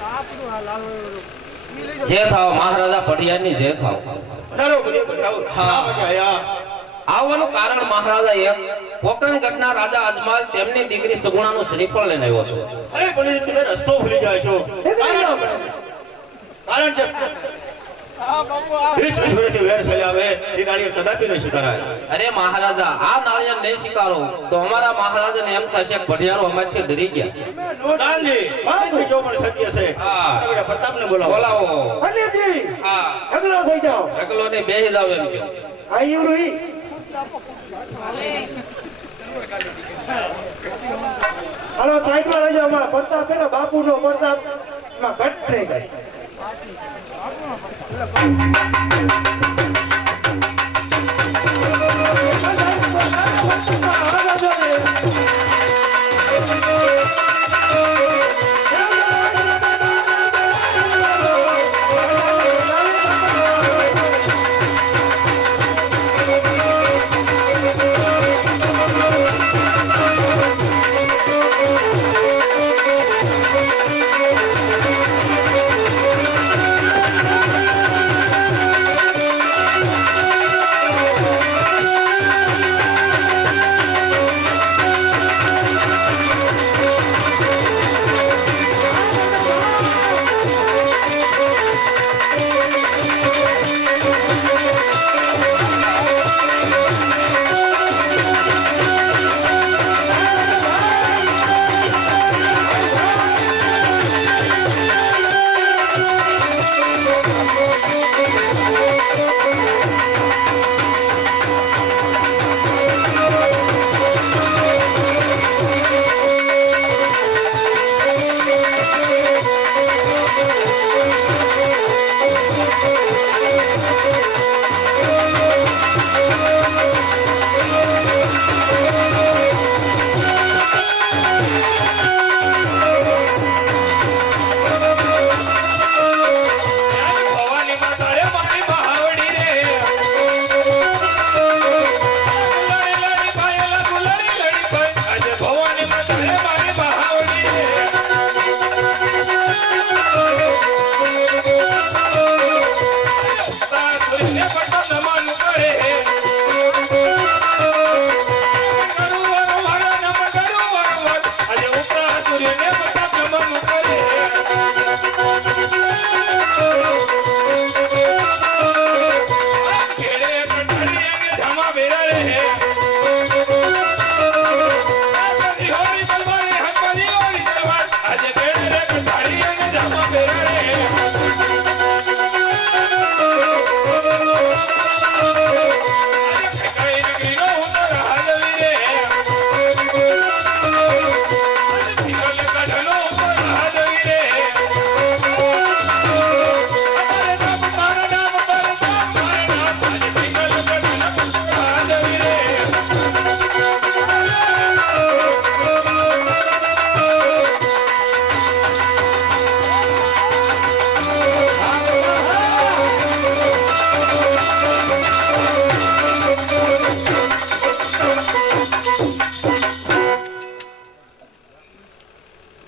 બાપુ જે થાવ મહારાજા જે હા. હા મજા આયા. આવવાનું કારણ મહારાજા એક પોકરણગઢના રાજા અજમાલ તેમની દીકરી સગુણા નું શ્રીફળ લઈને આવ્યો છો. અરે પણ તમે રસ્તો ભૂલી જાય છો. કારણ કારણ અરે મહારાજા આ નાળિયેર નહીં સ્વીકારો તો અમારા મહારાજાને એમ થશે કે અમારથી ડરી ગયા. દાનજી બાપુ બોલાવો. બોલાવો. થઈ જાઓ. ને જાવ એમ કે. લઈ જાઓ પ્રતાપ બાપુ પ્રતાપ ઘટ થઈ ગઈ இல்லை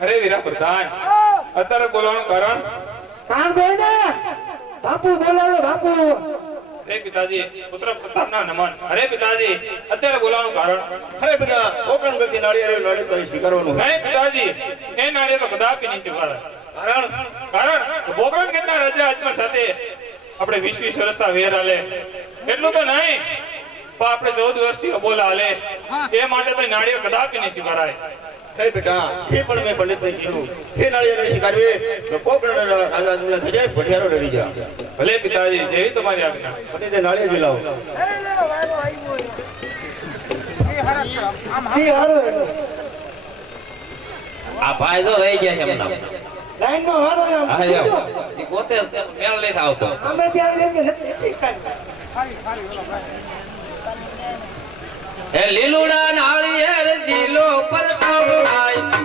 અરે વીરા પ્રધાન અત્યારે બોલવાનું કારણ? કાન ભાઈ ને બાપુ બોલાવો બાપુ. અરે પિતાજી પુત્ર પ્રતાપના નમન. અરે પિતાજી અત્યારે બોલાવાનું કારણ? અરે બેટા કોકણ નાળી અરે નાળી કરી સ્વીકારવાનું નહીં પિતાજી એ નાળી તો કદાપી નહીં સ્વીકારાય કારણ. કારણ? બોકરણ કેટલા રાજા આત્મા સાથે? આપણે વીસ વીસ વર્ષના વેર આલે એટલું તો નહીં પણ આપણે ચૌદ વર્ષથી અબોલા હાલે. એ માટે તો નાળીઓ કદાપી નહીં સ્વીકારાય હે બેટા એ પણ મેં પંડિતને કીધું. એ નાળિયેર નહીં સ્વીકારવી તો કોકણ રાજા તમને થઈ જાય ભઠિયારો ડરી જા ભલે પિતાજી જેવી તમારી આજ્ઞા. પંડિતે નાળિયેર ઝીલાવો ઈ આ ભાઈ તો રહી ગયા છે એમના લાઈનમાં હારો હા. એમ. પોતે મેળ લઈને આવતો. અમે ત્યાં આવીને ખાલી ખાલી ઓલા એ લીલુડા નાળિયેર દિલો પર તવડાય